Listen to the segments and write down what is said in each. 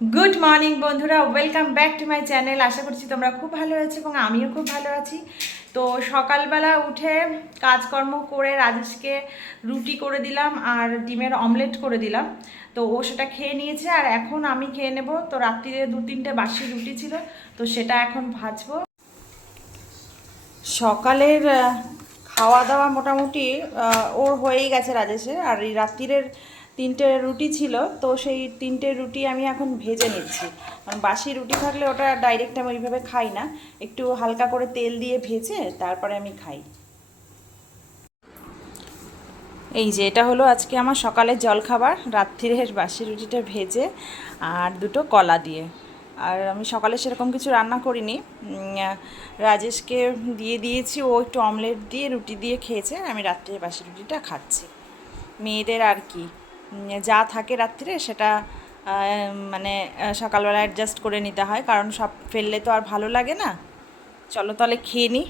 Good morning বন্ধুরা, welcome back to my channel. আশা করছি তোমরা খুব ভালো আছো এবং আমিও খুব ভালো আছি। তো সকালবেলা উঠে কাজকর্ম করে রাজেশকে রুটি করে দিলাম আর ডিমের অমলেট করে দিলাম। তো ও সেটা খেয়ে নিয়েছে আর এখন আমি খেয়ে নেব। তো রাত্রিরে 2-3টে বাসি রুটি ছিল, তো সেটা এখন ভাজবো। সকালের খাওয়া দাওয়া মোটামুটি ওর হয়েই গেছে রাজেশের। আর এই রাত্রিরের 3টে রুটি ছিল, তো সেই 3টে রুটি আমি এখন ভেজে নিচ্ছি। কারণ বাসি রুটি থাকলে ওটা ডাইরেক্ট আমি ওইভাবে খাই না, একটু হালকা করে তেল দিয়ে ভেজে তারপরে আমি খাই। এই যে এটা হলো আজকে আমার সকালের জলখাবার, রাত্রিরের বাসি রুটিটা ভেজে আর 2টো কলা দিয়ে। আর আমি সকালে সেরকম কিছু রান্না করিনি, রাজেশকে দিয়ে দিয়েছি, ও একটু অমলেট দিয়ে রুটি দিয়ে খেয়েছে, আমি রাত্রিরে বাসি রুটিটা খাচ্ছি। মেয়েদের আর কি যা থাকে রাত্রিরে সেটা মানে সকালবেলা অ্যাডজাস্ট করে নিতে হয়, কারণ সব ফেললে তো আর ভালো লাগে না। চলো তাহলে খেয়ে নিই।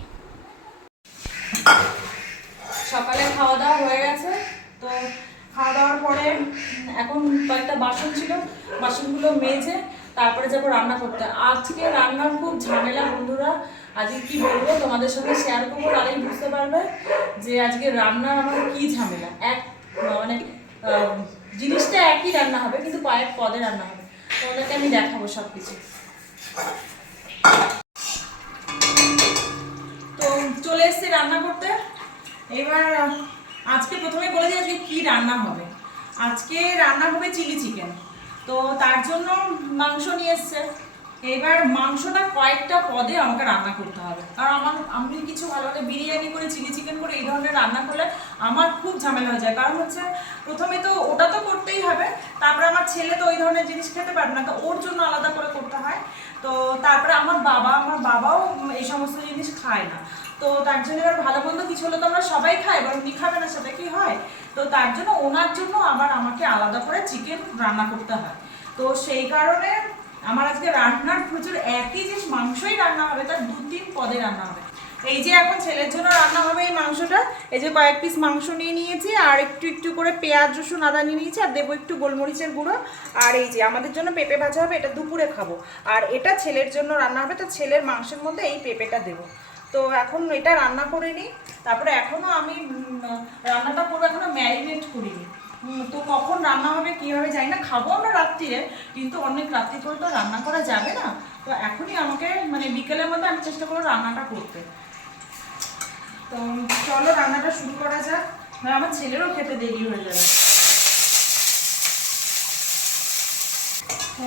সকালে খাওয়া দাওয়া হয়ে গেছে। তো খাওয়া দাওয়ার পরে এখন কয়েকটা বাসন ছিল, বাসনগুলো মেজে তারপরে যাবো রান্না করতে। আজকে রান্নার খুব ঝামেলা বন্ধুরা। আজকে কি বলবো, তোমাদের সঙ্গে শেয়ার করবো, তাহলেই বুঝতে পারবে যে আজকে রান্নার আমার কি ঝামেলা। মানে জিনিসটা একই রান্না হবে, কিন্তু কয়েক পদে রান্না হবে। তোমাদেরকে আমি দেখাবো সব কিছু। তো চলে এসেছি রান্না করতে। এবার আজকে প্রথমে বলে দিই আজকে কি রান্না হবে। আজকে রান্না হবে চিলি চিকেন। তো তার জন্য মাংস নিয়ে এসছে। এবার মাংসটা কয়েকটা পদে আমাকে রান্না করতে হবে, কারণ আমি কিছু ভালো করে বিরিয়ানি করে চিলি চিকেন করে এই ধরনের রান্না করলে আমার খুব ঝামেলা হয়ে যায়। কারণ হচ্ছে প্রথমে তো ওটা তো করতেই হবে, তারপরে আমার ছেলে তো ওই ধরনের জিনিস খেতে পারবে না, তো ওর জন্য আলাদা করে করতে হয়। তো তারপরে আমার বাবাও এই সমস্ত জিনিস খায় না। তো তার জন্য এবার ভালো মন্দ কিছু হলে তো আমরা সবাই খাই, এবার উনি খাবে না, সেটা কি হয়? তো তার জন্য ওনার জন্য আবার আমাকে আলাদা করে চিকেন রান্না করতে হয়। তো সেই কারণে আমার আজকে রান্নার প্রচুর, একই জিনিস মাংসই রান্না হবে, তার 2-3 পদে রান্না হবে। এই যে এখন ছেলের জন্য রান্না হবে এই মাংসটা। এই যে কয়েক পিস মাংস নিয়ে নিয়েছি, আর একটু একটু করে পেঁয়াজ রসুন আদা নিয়ে নিয়েছি, আর দেবো একটু গোলমরিচের গুঁড়ো। আর এই যে আমাদের জন্য পেঁপে ভাজা হবে, এটা দুপুরে খাবো। আর এটা ছেলের জন্য রান্না হবে, তো ছেলের মাংসের মধ্যে এই পেঁপেটা দেবো। তো এখন এটা রান্না করে নিই, তারপরে এখনও আমি রান্নাটা করবো, এখনও ম্যারিনেট করিনি। তো কখন রান্না হবে কী হবে জানি না, খাবো আমরা রাত্রিরে, কিন্তু অনেক রাত্রি করে তো রান্না করা যাবে না। তো এখনই আমাকে মানে বিকেলের মধ্যে আমি চেষ্টা করবো রান্নাটা করতে। তো চলো রান্নাটা শুরু করা যাক, মানে আমার ছেলেরও খেতে দেরি হয়ে যাবে। তো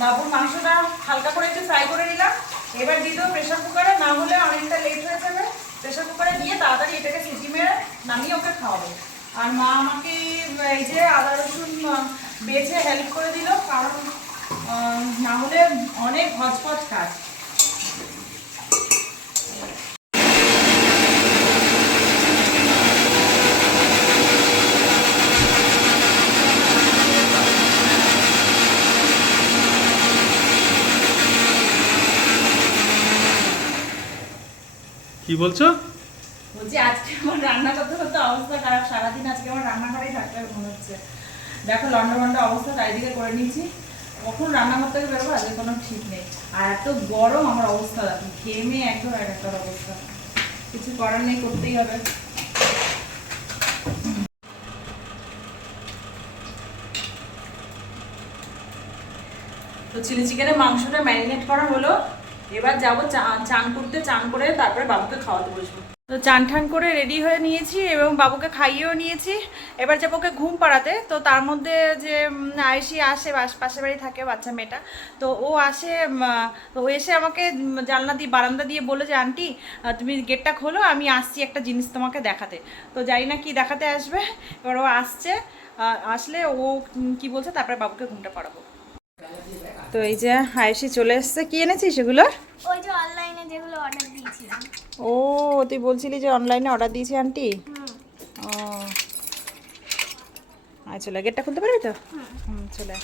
বাবুর মাংসটা হালকা করে একটু ফ্রাই করে নিলাম। এবার দিয়ে দেবো প্রেশার কুকারে, না হলে অনেকটা লেট হয়ে যাবে। প্রেশার কুকারে দিয়ে তাড়াতাড়ি এটাকে সিটি মেরে নামিয়ে ওকে খাওয়াবো। আর মা আমাকে এই যে আদা রসুন বেছে হেল্প করে দিল, কারণ না হলে অনেক হজপজ কাজ। কি বলছো? বলছি আজকে আমার রান্না করতে করতে অবস্থা খারাপ, সারাদিন আজকে আমার রান্নাঘরেই থাকতে হবে মনে হচ্ছে। দেখো লন্ডা অবস্থা চারিদিকে করে নিয়েছি, কখন রান্না করতে বেরোবো আজকে কোনো ঠিক নেই। আর এত গরম আমার অবস্থা, দেখো ঘেমে একদম একটা অবস্থা, কিছু করার নেই, করতেই হবে। তো চিলি চিকেনের মাংসটা ম্যারিনেট করা হলো। এবার যাবো চান করতে, চান করে তারপরে বাবুকে খাওয়াতে বসবো। তো চান ঠান করে রেডি হয়ে নিয়েছি এবং বাবুকে খাইয়েও নিয়েছি। এবার যাবো ওকে ঘুম পাড়াতে। তো তার মধ্যে যে আয়েশি আসে, পাশের বাড়ি থাকে বাচ্চা মেয়েটা, তো ও আসে। তো ও এসে আমাকে জানলা দিয়ে বারান্দা দিয়ে বলে যে আন্টি তুমি গেটটা খোলো, আমি আসছি একটা জিনিস তোমাকে দেখাতে। তো জানি না কি দেখাতে আসবে, এবার ও আসছে। আসলে ও কি বলছে তারপরে বাবুকে ঘুমটা পাড়াবো। তো এই যে আয়েশি চলে এসছে। কি এনেছিস সেগুলো? ওই যে অনলাইনে যেগুলো অর্ডার দিয়েছিলাম। ও, তুই বলছিলি যে অনলাইনে অর্ডার দিয়েছি আন্টি। ও আয়, চলে গেটটা খুলতে পারবি তো? চলে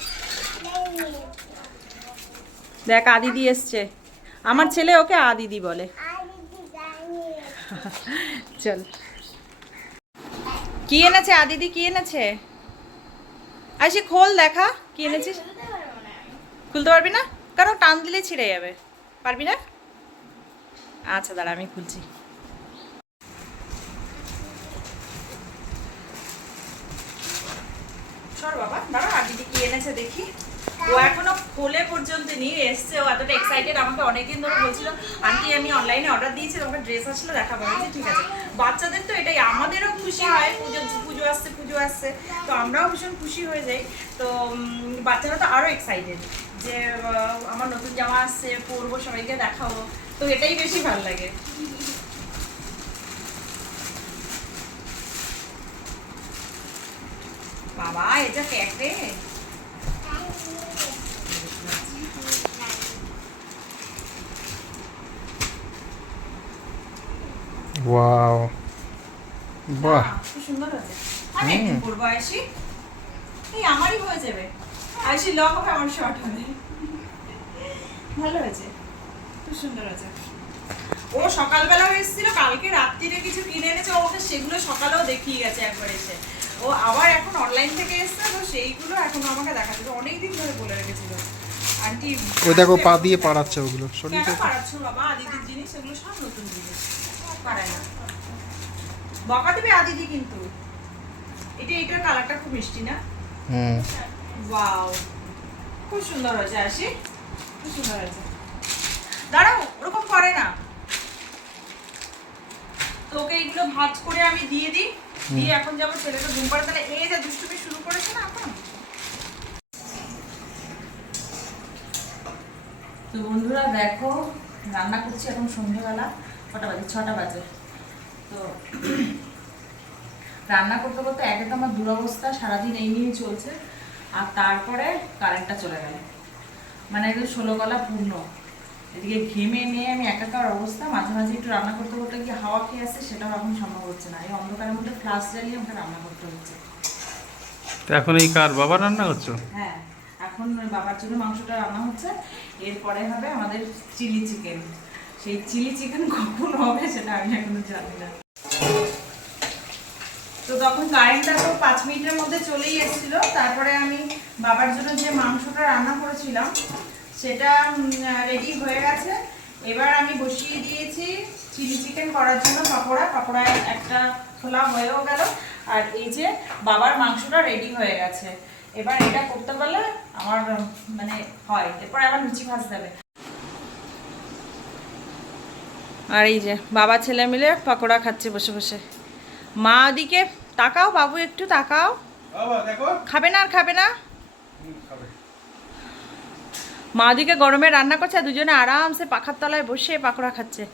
দেখ, আদিদি এসছে। আমার ছেলে ওকে আদিদি বলে। চল, কি এনেছে আদিদি, কি এনেছে? আইসি খোল, দেখা কি এনেছিস। খুলতে পারবি না? কেন, টান দিলে ছিঁড়ে যাবে। পারবি না? আচ্ছা দাঁড়া, আমি খুলছি। সর বাবা, দাঁড়া, আর দিদি কি এনেছে দেখি। ও এখনো খোলে পর্যন্ত নিয়ে এসছে, ও এতটা এক্সাইটেড। আমাকে অনেকদিন ধরে বলছিল আন্টি আমি অনলাইনে অর্ডার দিয়েছি, তোমাকে ড্রেস আসলে দেখাবো। আমি ঠিক আছে। বাচ্চাদের তো এটাই, আমাদেরও খুশি হয়, পুজো আসছে, তো আমরাও ভীষণ খুশি হয়ে যাই। তো বাচ্চারা তো আরও এক্সাইটেড যে আমার নতুন জামা আসছে, পরবো, সবাইকে দেখাবো, তো এটাই বেশি ভালো লাগে। বাবা এটা কেক রে। ওয়াও, বাহ, খুব সুন্দর হয়েছে। আমি একদিন পরবো আয়ুষি, এই আমারই হয়ে যাবে। আয়ুষি লং হবে, আমার শর্ট হবে। ভালো হয়েছে, খুব সুন্দর হয়েছে। ও সকালবেলাও এসেছিল, কালকে রাত্রিরে কিছু কিনে এনেছে, ওকে সেগুলো সকালেও দেখিয়ে গেছে একবার এসে। ও আবার এখন অনলাইন থেকে এসছে, তো সেইগুলো এখন আমাকে দেখাচ্ছে। অনেকদিন ধরে বলে রেখেছিল আন্টি। ওই দেখো পা দিয়ে পাড়াচ্ছে ওগুলো, কেন শরীরটা পাড়াচ্ছ বাবা? আদিতির জিনিস এগুলো সব নতুন জিনিস, পাড়ায় না। বকা দেবে আদিতি কিন্তু। এটার কালারটা খুব মিষ্টি না? হুম। ওয়াও, খুব সুন্দর হয়েছে আশি, খুব সুন্দর হয়েছে। দাঁড়াও, ওরকম করে না। তোকে এইগুলো ভাঁজ করে আমি দিয়ে দিই, দিয়ে এখন যাবো ছেলেকে ঘুম পাড়াতে। তাহলে এই যে দুষ্টুমি শুরু করেছে না এখন। তো বন্ধুরা দেখো, রান্না করছি এখন সন্ধ্যেবেলা। কটা বাজে? 6টা বাজে। তো রান্না করতে করতে একে তো আমার দুরবস্থা, সারাদিন এই নিয়ে চলছে, আর তারপরে কারেন্টটা চলে গেল, মানে একদম 16 গলা পূর্ণ। এদিকে ঘেমে নিয়ে আমি একাকার অবস্থা। মাঝে মাঝে একটু রান্না করতে করতে গিয়ে হাওয়া খেয়ে আসছে, সেটাও এখন সম্ভব হচ্ছে না। এই অন্ধকারের মধ্যে ফ্লাশ জ্বালিয়ে আমাকে রান্না করতে হচ্ছে। তো এখন এই কার বাবা রান্না করছো? হ্যাঁ, এখন ওই বাবার জন্য মাংসটা রান্না হচ্ছে, এরপরে হবে আমাদের চিলি চিকেন। সেই চিলি চিকেন কখন হবে সেটা আমি এখনো জানি না। তো তখন কারেন্টটা তো 5 মিনিটের মধ্যে চলেই এসেছিল। তারপরে আমি বাবার জন্য যে মাংসটা রান্না করেছিলাম সেটা রেডি হয়ে গেছে। এবার আমি বসিয়ে দিয়েছি চিলি চিকেন করার জন্য পাকোড়া একটা খোলা হয়েও গেল, আর এই যে বাবার মাংসটা রেডি হয়ে গেছে। এবার এটা করতে পারলে আমার মানে হয়, এরপর আবার লুচি ভাজতে হবে। আর এই যে বাবা ছেলে মিলে পাকোড়া খাচ্ছে বসে বসে। মা ওদিকে তাকাও, বাবু একটু তাকাও। খাবে না? আর খাবে না? মা ওদিকে গরমে রান্না করছে, আর দুজনে আরামসে পাখার তলায় বসে পাকোড়া খাচ্ছে।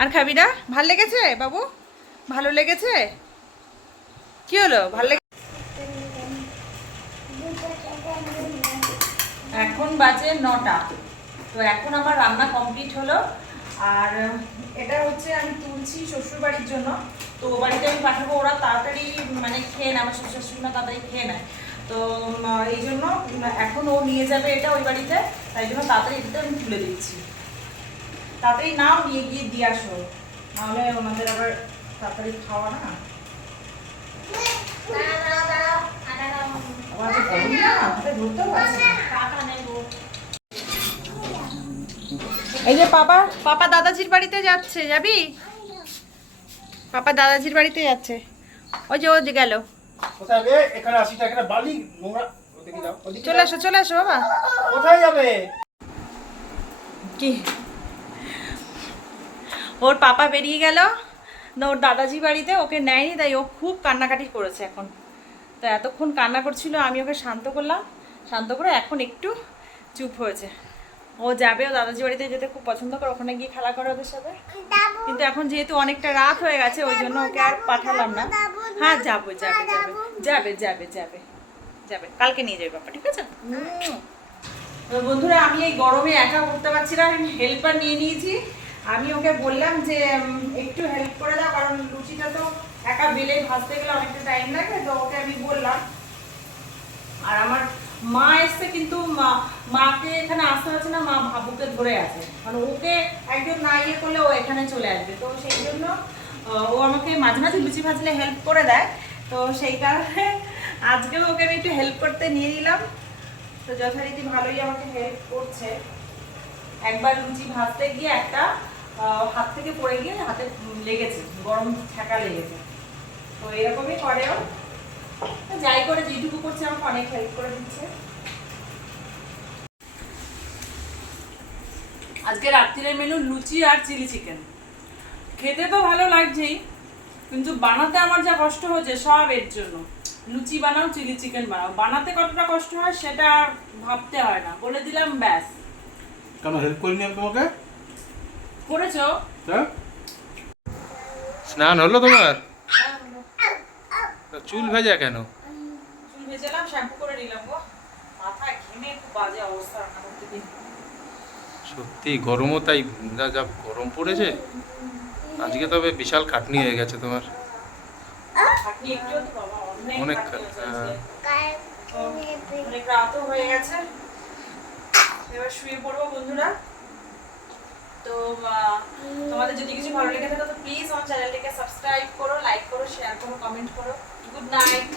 আর খাবি না? ভাল লেগেছে বাবু? ভালো লেগেছে? কি হলো, ভাল লেগে? এখন বাজে 9টা। তো এখন আমার রান্না কমপ্লিট হলো। আর এটা হচ্ছে আমি তুলছি শ্বশুর বাড়ির জন্য। তো ও বাড়িতে আমি পাঠাবো, ওরা তাড়াতাড়ি মানে খেয়ে নেয়, আমার শ্বশুর শাশুড়ি না তাড়াতাড়ি খেয়ে নেয়। তো এই জন্য এখন ও নিয়ে যাবে এটা ওই বাড়িতে, তাই জন্য তাড়াতাড়ি এটা আমি তুলে দিচ্ছি। তাড়াতাড়ি নাও, নিয়ে গিয়ে দিয়ে আসো, নাহলে ওনাদের আবার তাড়াতাড়ি খাওয়া না। আবার যে গরম না, হাতে ধরতেও পারছি না। এই যে পাপা দাদাজির বাড়িতে যাচ্ছে, যাবি? পাপা দাদাজির বাড়িতে যাচ্ছে, ওই যে ও যে গেল। কোথায় যাবে? এখানে 80 টাকা বালি নোংরা, ওদিকে যাও, ওদিকে চলে আসো বাবা। কোথায় যাবে? কি ওর পাপা বেরিয়ে গেল না ওর দাদাজি বাড়িতে, ওকে নেয়নি, তাই ও খুব কান্নাকাটি করেছে এখন। তো এতক্ষণ কান্না করছিল, আমি ওকে শান্ত করলাম, শান্ত করে এখন একটু চুপ হয়েছে। ও যাবে, ও দাদাজি বাড়িতে যেতে খুব পছন্দ করে, ওখানে গিয়ে খেলা করে ওদের সাথে। কিন্তু এখন যেহেতু অনেকটা রাত হয়ে গেছে, ওই জন্য ওকে আর পাঠালাম না। হ্যাঁ যাবো, যাবে, কালকে নিয়ে যাবে বাবা, ঠিক আছে? তো বন্ধুরা, আমি এই গরমে একা করতে পারছি না, আমি হেল্পার নিয়ে নিয়েছি। আমি ওকে বললাম যে একটু হেল্প করে দাও, কারণ লুচিটা তো একা বেলে ভাজতে গেলে অনেকটা টাইম লাগে। তো ওকে আমি বললাম। আর আমার মা এসছে, কিন্তু মাকে এখানে আসতে হচ্ছে না, মা ভাবুকে ধরে আছে, মানে ওকে একজন না ইয়ে করলে ও এখানে চলে আসবে। তো সেই জন্য ও আমাকে মাঝে মাঝে লুচি ভাজলে হেল্প করে দেয়। তো সেই কারণে আজকেও ওকে আমি একটু হেল্প করতে নিয়ে নিলাম। তো যথারীতি ভালোই আমাকে হেল্প করছে। একবার লুচি ভাজতে গিয়ে একটা হাত থেকে পড়ে গিয়ে হাতে লেগেছে, গরম ছ্যাঁকা লেগেছে। তো এরকমই করেও, যাই করে যেটুকু করছে আমাকে অনেক হেল্প করে দিচ্ছে। আজকে রাত্রিরের মেনু লুচি আর চিলি চিকেন। খেতে তো ভালো লাগছেই, কিন্তু বানাতে আমার যা কষ্ট হচ্ছে সব এর জন্য। লুচি বানাও, চিলি চিকেন বানাও, বানাতে কতটা কষ্ট হয় সেটা আর ভাবতে হয় না, বলে দিলাম ব্যাস। কেন হেল্প করিনি আমি তোমাকে? করেছো? হ্যাঁ, স্নান হলো তোমার? হ্যাঁ, হলো। তা চুল ভেজা কেন? চুল ভেজালাম, শ্যাম্পু করে নিলাম গো। মাথা ঘেমে খুব বাজে অবস্থা রান্না করতে গিয়ে। সত্যি গরমও তাই, যা যা গরম পড়েছে আজকে, তবে বিশাল খাটনি হয়ে গেছে তোমার। খাটনি একটুও তো বাবা, অনেক অনেক খাটনি হয়েছে হ্যাঁ। আজকে। তো অনেক রাতও হয়ে গেছে, এবার শুয়ে পড়বো বন্ধুরা। তো তোমাদের যদি কিছু ভালো লেগে থাকে তো প্লিজ আমার চ্যানেলটিকে সাবস্ক্রাইব করো, লাইক করো, শেয়ার করো, কমেন্ট করো। Good night.